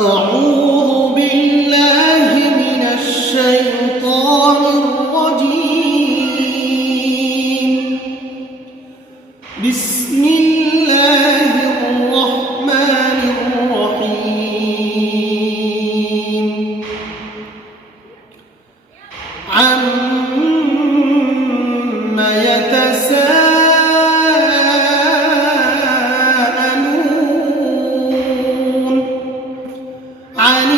أعوذ بالله من الشيطان الرجيم. بسم الله الرحمن الرحيم. عَمَّ يتساءلون عن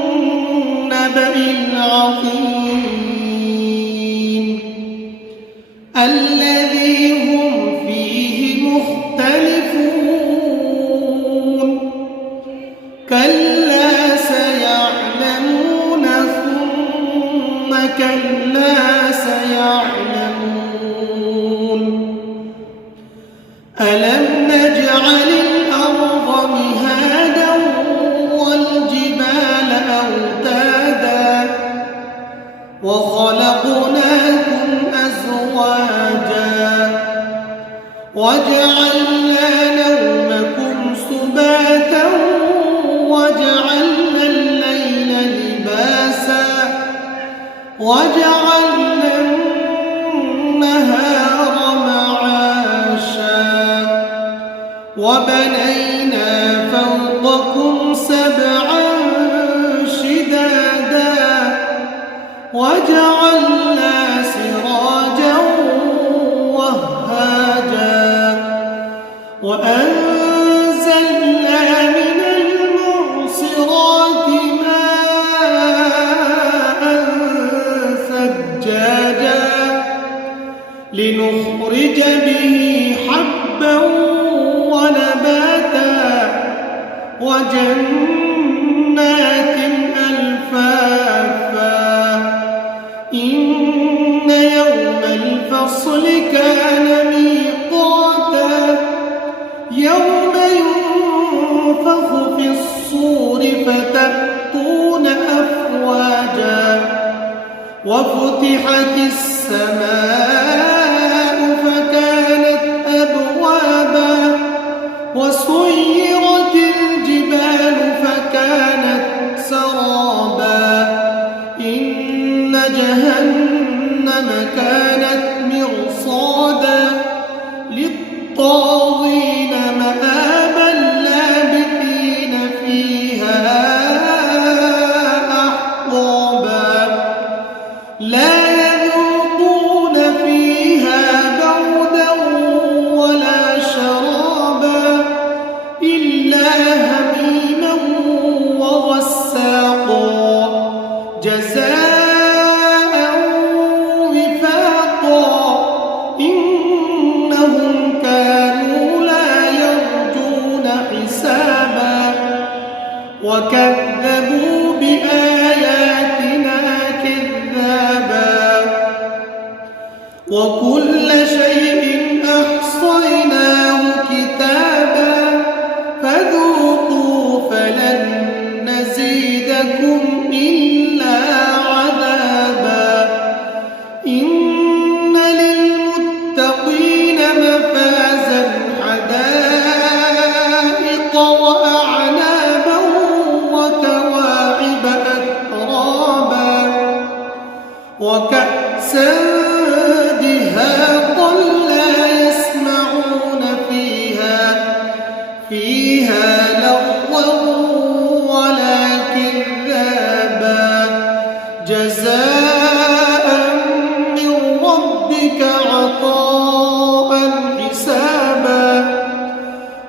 النبأ العظيم الذي هم فيه مختلفون. كلا سيعلمون ثم كلا سيعلمون. ألم نجعل الأرض مهادا والجبال أوتادا وخلقناكم أزواجا وجعلنا نومكم سباتا وجعلنا الليل لباسا وجعلنا النهار معاشا وبنينا فوقكم سبعا شدادا وجعلنا سراجا وهاجا وأنزلنا من المعصرات ماء ثجاجا لنخرج به حبا ونباتا وجنات ألفافا. إن يوم الفصل كان ميقاتا يوم ينفخ في الصور فتأتون أفواجا وفتحت السماء فكانت أبوابا وسيرت الجبال فكانت سرابا. إن جهنم كانت مرصادا للطاغين مآبا لابثين فيها أحقابا لا يذوقون فيها بردا ولا شرابا إلا هميما وغساقا جزاء وفاقا. إنهم كانوا لا يرجون حسابا وكذبوا بآياتنا كذابا وكل شيء أحصيناه كتابا فذوقوا فلن نزيدكم إلا عذابا. إن للمتقين مفازا حدائق وأعنابا وكواعب أترابا وكأسا دهاقا لا يسمعون فيها لغوا ولا كذابا جزاء من ربك عطاء حسابا.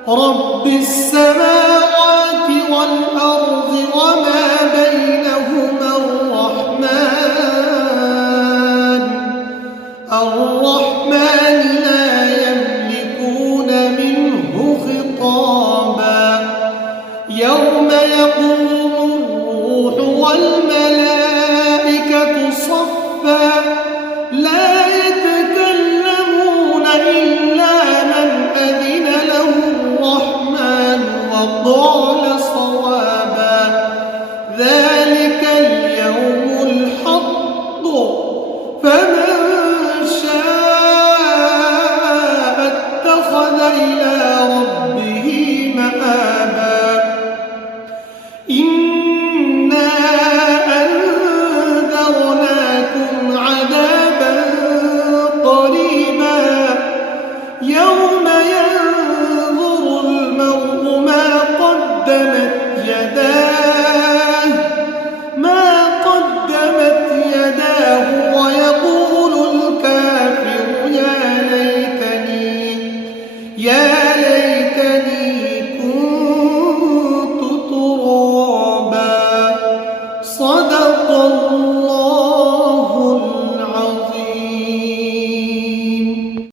رب السماوات والأرض وما بينهما الرحمن لا يملكون منه خطابا. يوم يقوم الروح والملائكة صفا لا يتكلمون إلا من أذن له الرحمن وقال